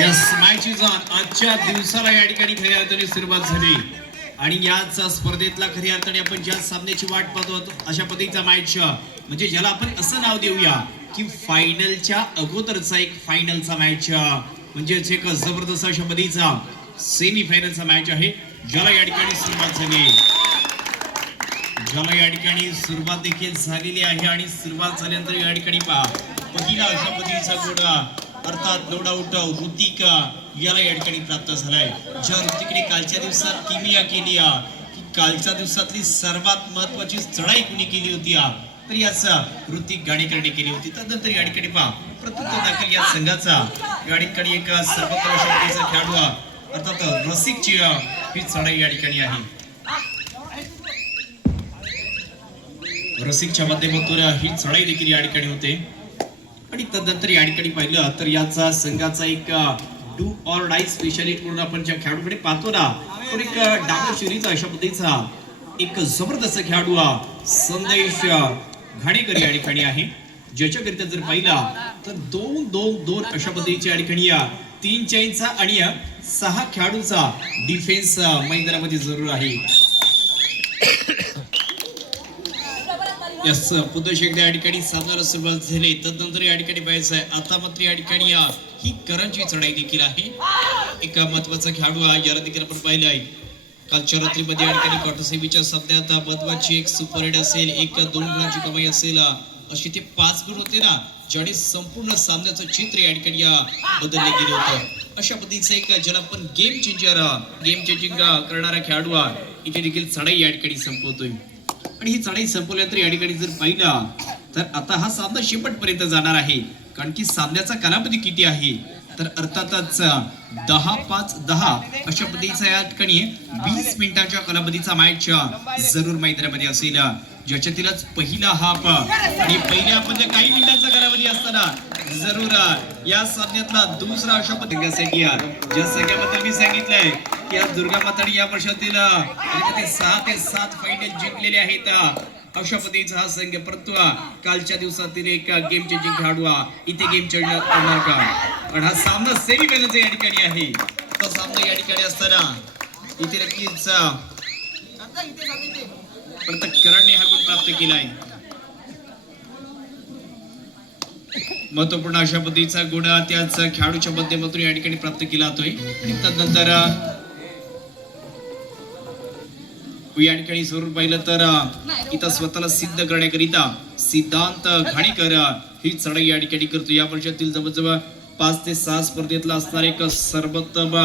Yes match is on. आजच्या दिवसाला या ठिकाणी खऱ्या अर्थाने सुरुवात झाली आणि याच स्पर्धेतला खऱ्या अर्थाने आपण ज्या सामन्याची वाट पाहतो अशा पद्धतीचा मॅच म्हणजे ज्याला आपण असं नाव देऊया की फायनलच्या अगोदरचा एक फायनलचा मॅच म्हणजेच एक जबरदस्त अशा पद्धतीचा सेमी फायनलचा मॅच आहे ज्याला या ठिकाणी सुरुवात झाली देखील झालेली आहे आणि सुरुवात झाल्यानंतर या ठिकाणी पहा पहिला अशा पद्धतीचा गोडा अर्थात नो डाऊट ऋतिक याला या ठिकाणी प्राप्त झालाय. ज्या ऋतिकने कालच्या दिवसात किमिया केली की कालच्या दिवसातली सर्वात महत्वाची चढाई कुणी केली होती तर याच ऋतिक गाणेकरने केली होती. त्यानंतर या ठिकाणी पहा प्रथम दाखल या संघाचा या ठिकाणी एक सर्वोत्तम शक्तीचा खेळाडू अर्थात रसिकची ही चढाई या ठिकाणी आहे. रसिकच्या माध्यमातून ही चढाई देखील या ठिकाणी होते आणि तदनंतर या ठिकाणी पाहिलं तर याचा संघाचा एक डू ऑर डाय स्पेशालिस्ट म्हणून आपण ज्या खेळाडूकडे पाहतो ना तो एक डाबर शैलीचा अशा पद्धतीचा एक जबरदस्त खेळाडू संदेश घाणेकर या ठिकाणी आहे ज्याच्याकरिता जर पाहिला तर 2-2-2 अशा पद्धतीची या ठिकाणी 3 चेनचा आणि 6 खेळाडूचा डिफेन्स मैदानामध्ये जरूर आहे. यस पुन्हा एकदा या ठिकाणी सामन्याला सुरुवात झाली. तदनंतर या ठिकाणी पाहायचं आहे आता मात्र या ठिकाणी ही करंजी चढाई देखील आहे. एक महत्वाचा खेळाडू याला देखील आपण पाहिलं आहे कालच्या रात्रीमध्ये या ठिकाणी क्वार्टर सामन्यात महत्वाची एक सुपर हिट असेल 1-2 गुणांची कमाई असेल अशी ते 5 गुण होते ना ज्याने संपूर्ण सामन्याचं चित्र या ठिकाणी बदलले गेले होतं. अशा पद्धतीचं एक ज्याला आपण गेम चेंजिंग करणारा खेळाडू इथे देखील चढाई या ठिकाणी संपवतोय आणि ही चढाई संपवल्यानंतर या ठिकाणी जर पाहिला तर आता हा सामना शेवटपर्यंत जाणार आहे कारण की सामन्याचा कालावधी किती आहे तर अर्थातच 10-5-10 अशा पद्धतीचा या ठिकाणी 20 मिनिटांच्या कालावधीचा मॅच जरूर मैदानामध्ये असेल ज्याच्यातीलच पहिला हाफ आणि पहिल्या हाफमध्ये काही मिनिटांचा कालावधी असताना जरूर या सामन्यातला दुसरा अशा पद्धतीसाठी ज्या संघाबद्दल मी सांगितलंय की आज दुर्गा माताडी या वर्षातील 6 ते 7 फायनल जिंकलेले आहेत अशा पद्धतीचा हा संघ परंतु कालच्या दिवसातील एक गेम चेंजिंग खेळाडू इथे गेम चेंजर करणार का पण हा सामना सेमी फायनलचा या ठिकाणी आहे. तो सामना या ठिकाणी असताना इथे नक्कीच करणने हा गुण प्राप्त केलाय. महत्वपूर्ण अशा पद्धतीचा गुण त्याच खेळाडूच्या माध्यमातून या ठिकाणी प्राप्त केला जातोय. त्यानंतर या ठिकाणी जरूर पाहिलं तर इथं स्वतःला सिद्ध करण्याकरिता सिद्धांत घाणेकर ही चढाई या ठिकाणी करतो. या वर्षातील जवळजवळ 5 ते 6 स्पर्धेतला असणारा एक सर्वोत्तम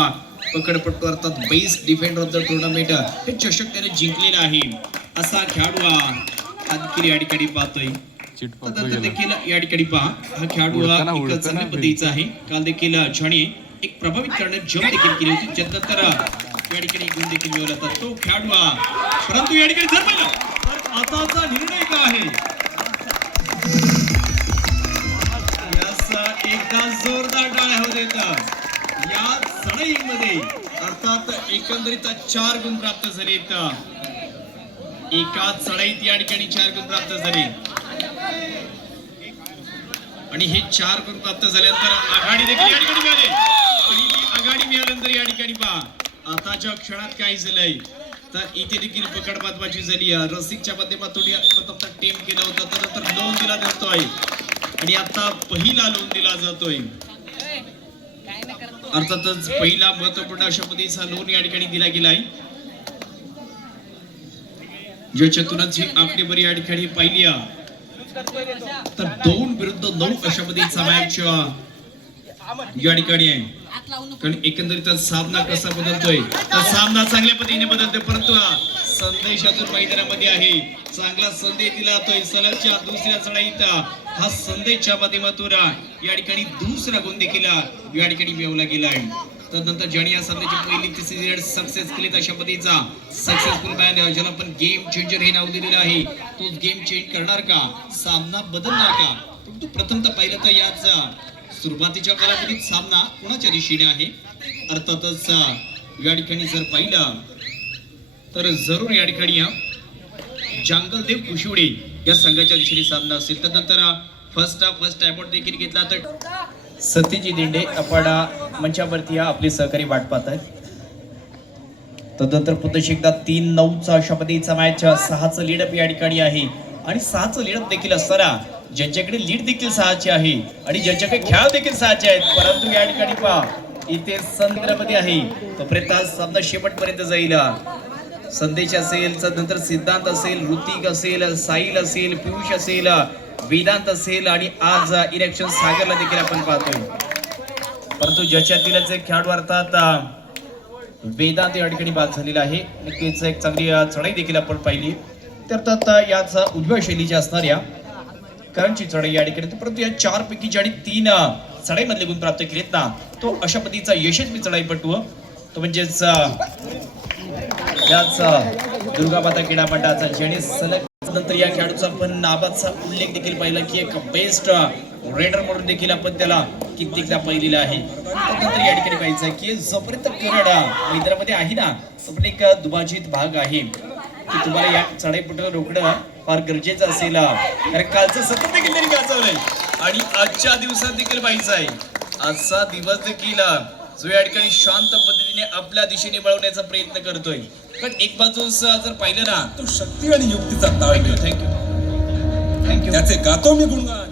पकडपट्टू अर्थात best defender of the tournament हे चषक त्याने जिंकलेला आहे असा खेळाडू देखील या ठिकाणी पाहतोय. देखील या ठिकाणी पहा हा खेळाडू एक चांगल्या पद्धतीचा आहे. काल देखील ज्याने एक प्रभावित करण्यात जंप देखील केली होती ज्यानंतर या ठिकाणी गुण देखील मिळवला होता तो खेळाडू परंतु या ठिकाणी जर पाहिलं तर आताचा निर्णय काय आहे एकदा जोरदार टाळ्या होत येतात या चढाईमध्ये अर्थात एकंदरीत 4 गुण प्राप्त झाले. एका चढाईत या ठिकाणी 4 गुण प्राप्त झाले आणि हे 4 गुण प्राप्त झाल्यानंतर आघाडी देखील या ठिकाणी मिळाली आणि आघाडी मिळाल्यानंतर या ठिकाणी पहा आताच्या क्षणात काय झालंय तर इथे देखील पकड महत्वाची झाली. रसिकच्या माध्यमातून प्रथम टेम केला होता त्यानंतर लोन दिला जातोय आणि आता पहिला लोन दिला जातोय. अर्थातच पहिला महत्वपूर्ण अशा पद्धतीचा लोन या ठिकाणी दिला गेलाय ज्याच्यातूनच ही आकडेवारी या ठिकाणी पाहिली तर 2-9 अशा पद्धतीचा मॅच या ठिकाणी आहे. कारण एकंदरीत सामना कसा बदलतोय तर सामना चांगल्या पद्धतीने बदलतोय परंतु संदेश अजून मैदानामध्ये आहे. चांगला संदेश दिला जातोय सलगच्या दुसऱ्या चढाईत हा संदेशच्या माध्यमातून या ठिकाणी दुसरा गुण देखील या ठिकाणी मिळवला गेला आहे. तदनंतर ज्याने या सामन्याची पहिली 3 सक्सेस केली अशा पद्धतीचा सक्सेसफुल मॅन ज्याला आपण गेम चेंजर हे नाव दिलेलं आहे तो गेम चेंज करणार का सामना बदलणार का परंतु प्रथमतः पाहिलं तर याच सुरुवातीच्या कालावधीत सामना कोणाच्या दिशेने आहे अर्थातच या ठिकाणी जर पाहिलं तर जरूर या ठिकाणी जंगलदेव कुशिवडे या संघाच्या दिशेने सामना असेल. त्यानंतर फर्स्ट टाइम आउट देखील घेतला तर सतीजी दिंडे आपण मंचावरती आपले सहकारी वाट पाहत आहेत. तदनंतर पुन्हा एकदा 3-9चा अशा पद्धतीचा मॅच 6चं लीडअप या ठिकाणी आहे आणि 6चं लीडअप देखील असताना ज्यांच्याकडे लीड देखील 6ची आहे आणि ज्यांच्याकडे खेळ देखील 6चे आहेत, परंतु या ठिकाणी पहा इथे संद्रमध्ये आहे. तोपर्यंत सामना शेवटपर्यंत जाईल. संदेश असेल, नंतर सिद्धांत असेल, ऋतिक असेल, साहिल असेल, पियुष असेल, वेदांत असेल आणि आज इलेक्शन सागरला देखील आपण पाहतोय. परंतु ज्याच्यातीलच एक खेळाडू अर्थात वेदांत या ठिकाणी बाद झालेला आहे. नक्कीच एक चांगली चढाई देखील आपण पाहिली. तर अर्थात याच उजव्या शैलीच्या असणाऱ्या करणची चढाई या ठिकाणी, परंतु या 4 पैकी ज्याने 3 चढाईमधले गुण प्राप्त केलेत ना, तो अशा पद्धतीचा यशस्वी चढाईपटू तो म्हणजेच याच दुर्गामाता क्रीडा मंडळाचा ज्याने सलग नंतर या खेळाडूचा आपण नावाचा उल्लेख देखील पाहिला की एक बेस्ट रेडर म्हणून देखील आपण त्याला कित्येकदा पाहिलेला आहे. त्यानंतर या ठिकाणी पाहिजे की जोपर्यंत करड मैदानामध्ये आहे ना, तोपर्यंत एक दुभाजित भाग आहे की तुम्हाला या चढाईपटूला रोखणं फार गरजेचं असेल. कारण कालचं सतत देखील त्यांनी गाजवलंय आणि आजच्या दिवसात देखील पाहिजे आहे. आजचा दिवस देखील जो या ठिकाणी शांत पद्धतीने आपल्या दिशेने वळवण्याचा प्रयत्न करतोय. पण एक बाजूस जर पाहिलं ना, तो शक्ती आणि युक्तीचा ताळ घेतो. थँक्यू त्याचे गातो मी गुणगान.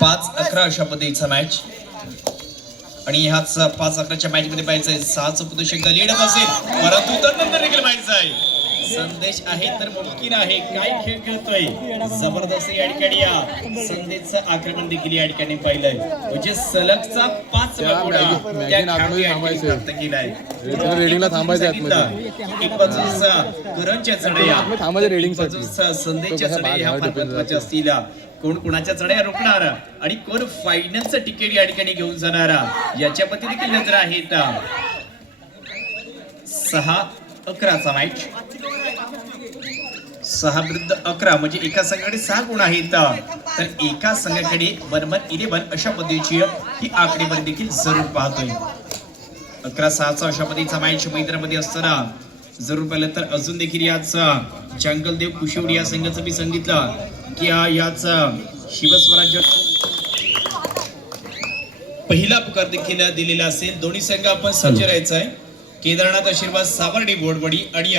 5-11 अशा पद्धतीचा मॅच आणि ह्याच 5-11च्या मॅच मध्ये पाहिजे 6चं पुन्हा एकदा लीड असेल, परंतु त्यानंतर देखील पाहिजे आहे. संदेश आहे तर मुमकिन आहे. काय खेळ खेळतोय जबरदस्त या ठिकाणी. संदेशचं आक्रमण देखील या ठिकाणी पाहिलंय. म्हणजे सलगचा 5वा गुण त्या खेळाडू या ठिकाणी प्राप्त केलाय. रेडिंगला थांबायचं एक बाजूस करणच्या चढाया, एक बाजूस संदेशच्या चढाया ह्या फार महत्त्वाच्या असतील. कोण कोणाच्या चढाया रोखणार आणि कोण फायनलचं तिकीट या ठिकाणी घेऊन जाणार याच्या पती देखील नजर आहेत. 6-11चा मॅच, 6 विरुद्ध 11 म्हणजे एका संघाकडे 6 गुण आहेत, तर एका संघाकडे 1-1-11 अशा पद्धतीची ही आकडेवारी देखील जरूर पाहतोय. 11-6चा अशा पद्धतीचा मॅच मैदानामध्ये असताना जरूर पाहिलं तर अजून देखील याच जंगलदेव कुशिवडी या संघाचं मी सांगितलं की याच शिवस्वराज्य पहिला पुकार देखील दिलेला असेल. दोन्ही संघ आपण सज्ज राहायचं आहे. केदारनाथ आशीर्वाद सावर्डे बोर्डवाडी आणि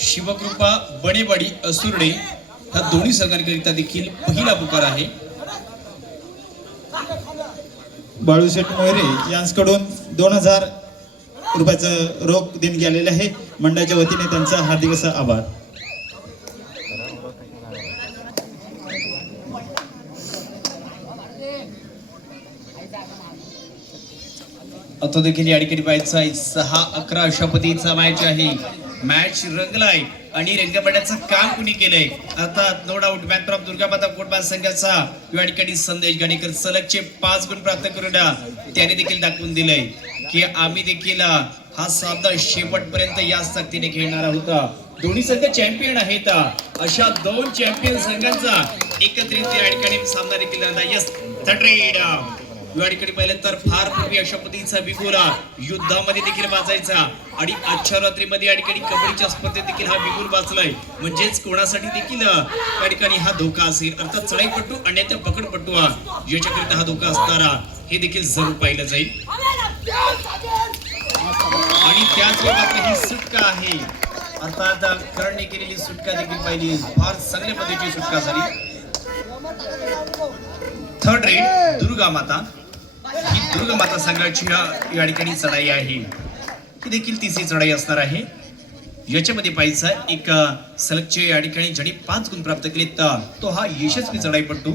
शिवकृपा बणेवाडी असुर्डे ह्या दोन्ही संघांकरिता देखील पहिला पुकार आहे. बाळूशेठ मोहरे यांच्याकडून 2000 रुपयाचं रोख देणगी आलेले आहे. मंडळाच्या वतीने त्यांचा हार्दिक असा आभार. आता देखील या ठिकाणी पाहायचं आहे 6-11 अशा पद्धतीचा मॅच आहे. मॅच रंगलाय आणि रंगपड्याचं काम कुणी केलंय आता no doubt. Man from Durgamata Kotbaj संघाचा या ठिकाणी संदेश गणेकर सलगचे 5 गुण प्राप्त करून त्याने देखील दाखवून दिलंय की आम्ही देखील हा सामना शेवटपर्यंत याच ताकदीने खेळणार आहोत. दोन्ही संघ चॅम्पियन आहेत. अशा 2 चॅम्पियन संघांचा एकत्रित या ठिकाणी सामना देखील यस थर्ड या ठिकाणी पाहिलं तर फार पूर्वी अशा पद्धतीचा बिगुल युद्धामध्ये देखील वाजायचा आणि आजच्या रात्रीमध्ये या ठिकाणी कबड्डीच्या स्पर्धेत देखील हा बिगुल वाचलाय. म्हणजेच कोणासाठी देखील या ठिकाणी हा धोका असेल. अर्थात चढाईपट्टू आणि त्या पकडपट्टू याच्याकरिता हा धोका असणारा हे देखील जरूर पाहिलं जाईल. आणि त्याच वेळी ही सुटका आहे. अर्थात करणने केलेली सुटका देखील पाहिली. फार चांगल्या पद्धतीची सुटका झाली. थर्ड रेड दुर्गामाता ही दुर्गामाता संघाची या ठिकाणी चढाई आहे. ही देखील तिसरी चढाई असणार आहे. याच्यामध्ये पाहिजे एक सलगचे या ठिकाणी ज्याने 5 गुण प्राप्त केले तो हा यशस्वी चढाईपट्टू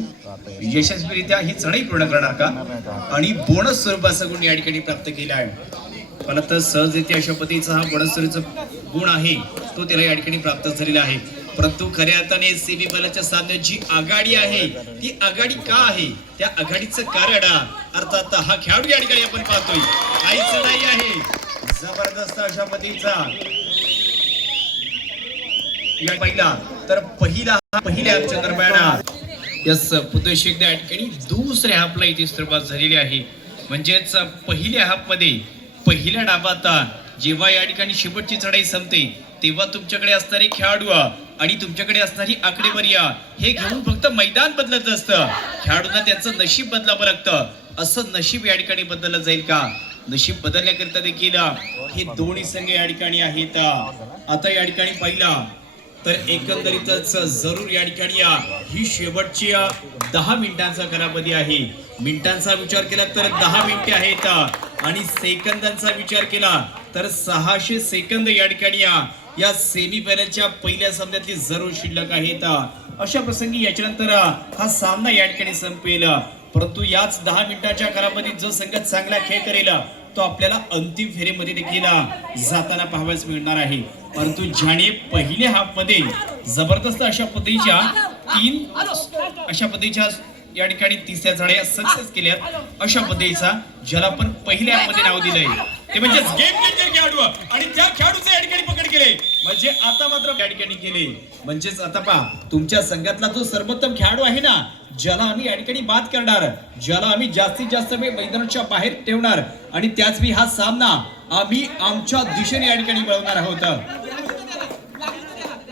यशस्वीरित्या ही चढाई पूर्ण करणार का आणि बोनस स्वरूपाचा गुण या ठिकाणी प्राप्त केला आहे. मला तर सहजरित्या अशा पद्धतीचा हा बोनस स्वरूपाचा गुण आहे तो त्याला या ठिकाणी प्राप्त झालेला आहे. परंतु खऱ्या अर्थाने सेमी बलाच्या सामन्यात जी आघाडी आहे ती आघाडी का आहे त्या आघाडीचं कारण अर्थात हा खेळाडू या ठिकाणी आपण पाहतोय. काही चढाई आहे जबरदस्त अशा पद्धतीचा पहिला तर पहिल्या दरम्यान यस पुन्हा एकदा या ठिकाणी दुसऱ्या हाफला इथे सुरुवात झालेली आहे. म्हणजेच पहिल्या हाफमध्ये पहिल्या डावात जेव्हा या ठिकाणी शेवटची चढाई संपते तेव्हा तुमच्याकडे असणारे खेळाडू आणि तुमच्याकडे असणारी आकडेवारी हे घेऊन फक्त मैदान बदलत असतं. खेळाडूंना त्यांचं नशीब बदलावं लागतं. असं नशीब या ठिकाणी बदललं जाईल का? नशीब बदलण्याकरिता देखील हे दोन्ही संघ या ठिकाणी आहेत. आता या ठिकाणी पहिला तर एकंदरीतच जरूर या ठिकाणी ही शेवटची 10 मिनिटांचा कालावधी आहे. मिनिटांचा विचार केला तर 10 मिनिटे आहेत आणि सेकंदांचा विचार केला तर 600 सेकंद या ठिकाणी या सेमीफायनलच्या पहिल्या सामन्यातली जरूर शिल्लक आहेत. अशा प्रसंगी याच्यानंतर हा सामना या ठिकाणी संपेल. परंतु याच 10 मिनिटांच्या कालावधीत जो संघ चांगला खेळ करेल तो आपल्याला अंतिम फेरीमध्ये देखील जाताना पाहावयास मिळणार आहे. परंतु ज्याने पहिल्या हाफ मध्ये जबरदस्त अशा पद्धतीच्या या ठिकाणी तिसऱ्या झाड्या सक्सेस केल्या, अशा पद्धतीचा ज्याला आपण पहिल्या हाफ मध्ये नाव दिलंय ते म्हणजे गेम चेंजर खेळाडू आणि त्या खेळाडूचे या ठिकाणी पकड केले. म्हणजे आता मात्र या ठिकाणी केले. म्हणजेच आता पहा तुमच्या संघातला जो सर्वोत्तम खेळाडू आहे ना, ज्याला आम्ही या ठिकाणी बाद करणार, ज्याला आम्ही जास्तीत जास्त वेळ मैदानाच्या बाहेर ठेवणार आणि त्याच वेळी हा सामना आम्ही आमच्या दिशेने या ठिकाणी वळवणार आहोत.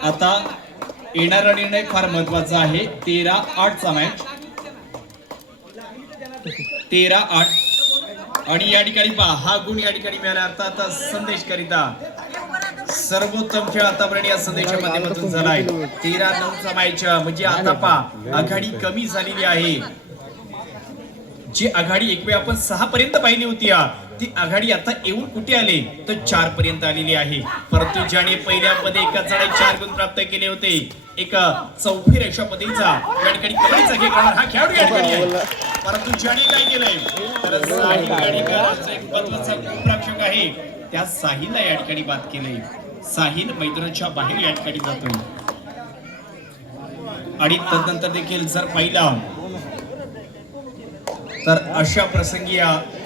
आता येणारा निर्णय फार महत्वाचा आहे. 13-8चा मॅच, 13-8 आणि या ठिकाणी पहा हा गुण या ठिकाणी मिळाला. अर्थात संदेश करिता सर्वोत्तम खेळ आतापर्यंत या संदेशाच्या माध्यमातून झालाय. 13-9चा मॅच म्हणजे आता पहा आघाडी कमी झालेली आहे. जी आघाडी एक वेळ आपण 6 पर्यंत पाहिली होती ती आघाडी आता येऊन कुठे आले तर 4 पर्यंत आलेली आहे. परंतु ज्याने पहिल्या मध्ये एका चढाई 4 गुण प्राप्त केले होते, एक चौफेर अशा पद्धतीचा या ठिकाणी कबड्डीचा खेळ करणार हा खेळाडू या ठिकाणी आहे. परंतु ज्याने काय केलंय तर साहिल गाडीकर एक महत्त्वाचा गोलरक्षक आहे, त्या साहिलला या ठिकाणी बाद केलंय. साहिल मैदानाच्या बाहेर या ठिकाणी जातोय. आणि तदनंतर देखील जर पाहिला तर अशा प्रसंगी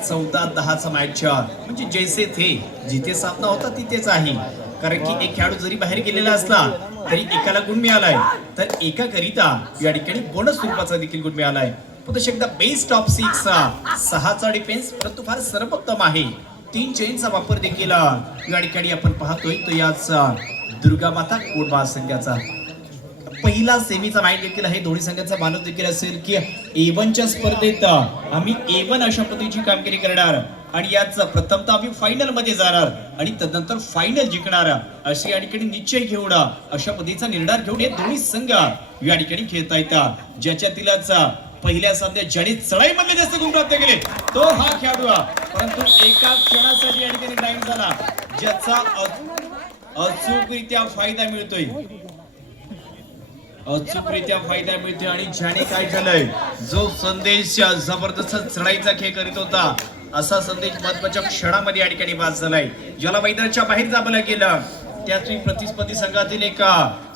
14-10चा मॅच म्हणजे जैसे थे जिथे सामना होता तिथेच आहे. कारण की एक खेळाडू जरी बाहेर गेलेला असला तरी एकाला गुण मिळालाय तर एका करिता या ठिकाणी बोनस स्वरूपाचा देखील गुण मिळालाय. पुन्हा एकदा बेस्ट ऑफ 6चा डिफेन्स परंतु फार सर्वोत्तम आहे. 3 चेनचा वापर देखील या ठिकाणी आपण पाहतोय तो याच दुर्गा माता कोडबा संघाचा. पहिला सेमीचा मॅच देखील आहे. दोन्ही संघांचा मानस देखील असेल की A1च्या स्पर्धेत आम्ही A1 अशा पद्धतीची कामगिरी करणार आणि याच प्रथमतः आम्ही फायनल मध्ये जाणार आणि तदनंतर फायनल जिंकणार अशी या ठिकाणी निश्चय घेऊन अशा पद्धतीचा निर्धार घेऊन हे दोन्ही संघ या ठिकाणी खेळता येतात. ज्याच्यातीलच पहिल्या सामन्यात ज्याने चढाईमध्ये जास्त गुण प्राप्त केले तो हा खेळाडू, परंतु एका क्षणासाठी या ठिकाणी टाइम झाला ज्याचा अचूकरित्या फायदा मिळतोय, अचूकरित्या फायदा मिळतोय. आणि ज्याने काय झालंय जो संदेश जबरदस्त चढाईचा खेळ करीत होता असा संदेश महत्वाच्या क्षणामध्ये या ठिकाणी बाद झालाय. ज्याला मैदानाच्या बाहेर जावं लागेल त्याच प्रतिस्पर्धी संघातील एक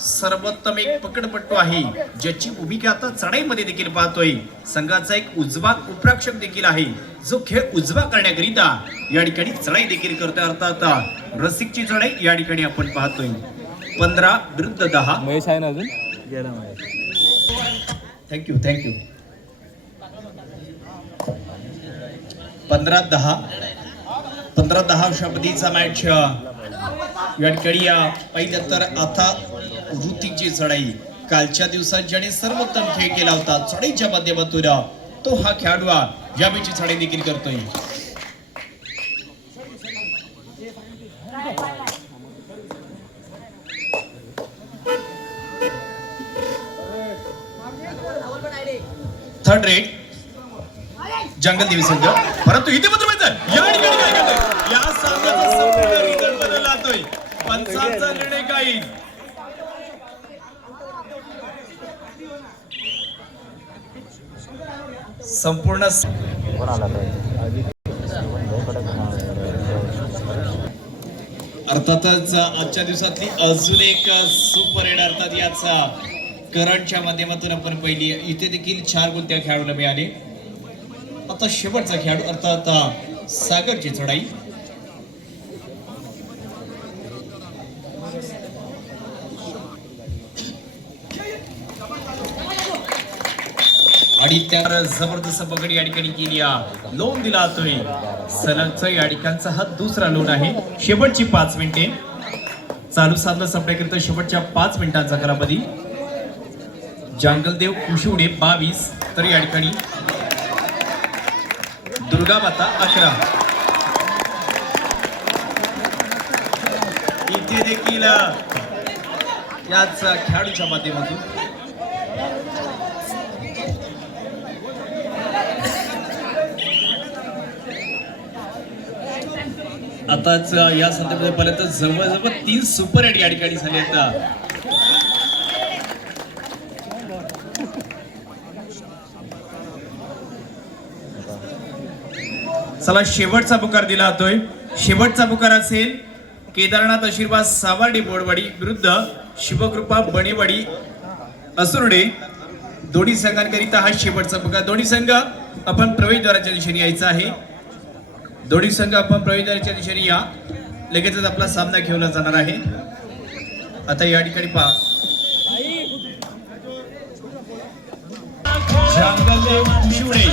सर्वोत्तम एक पकडपट्टू आहे ज्याची भूमिका आता चढाईमध्ये देखील पाहतोय. संघाचा एक उजवा उपरक्षक देखील आहे जो खेळ उजवा करण्याकरिता या ठिकाणी चढाई देखील करतोय. अर्थात रसिकची चढाई या ठिकाणी आपण पाहतोय. 15-10 महेश आहे ना अजून. थँक्यू 15-10 अशा पद्धतीचा मॅच या ठिकाणी पहिलं तर आता ऋतिकची चढाई कालच्या दिवसात ज्याने सर्वोत्तम खेळ केला होता चढाईच्या माध्यमातून तो हा खेळाडू या मॅचची चढाई देखील करतोय. थर्ड रेट जंगल देवी संघ, परंतु इथे मात्र या ठिकाणी काय करतोय या संघाचा संपूर्ण रिझल्ट बदलला जातोय. पंचांचा निर्णय काय संपूर्ण अर्थातच आजच्या दिवसातली अजून एक सुपर रेड अर्थात याचा करंटच्या माध्यमातून आपण पहिली इथे देखील 4 गुण त्या खेळाडूला मिळाले. आता शेवटचा खेळाडू अर्थात सागरची चढाई आणि त्यावर जबरदस्त पकड या ठिकाणी केली, लोन दिला जातोय. सलगचा या ठिकाणचा हा दुसरा लोन आहे. शेवटची 5 मिनिटे चालू साधलं संपण्याकरिता शेवटच्या 5 मिनिटांचा कालावधी. जंगलदेव कुशिवडे 22 तर या ठिकाणी दुर्गामाता 11. इथे देखील याच खेळाडूच्या माध्यमातून आताच या संदर्भात जवळजवळ 3 सुपर हिट या ठिकाणी झाले आहेत. चला शेवटचा पुकार दिला जातोय. शेवटचा पुकार असेल केदारनाथ आशीर्वाद सावर्डी बोडवाडी विरुद्ध शिवकृपा बणेवाडी असुर्डे. दोन्ही संघांकरिता हा शेवटचा पुकार. दोन्ही संघ आपण प्रवेशद्वाराच्या दिशेने यायचं आहे. दोन्ही संघ आपण प्रवेशद्वाराच्या दिशेने या. लगेचच आपला सामना खेळला जाणार आहे. आता या ठिकाणी पहा जंगलदेव कुशिवडे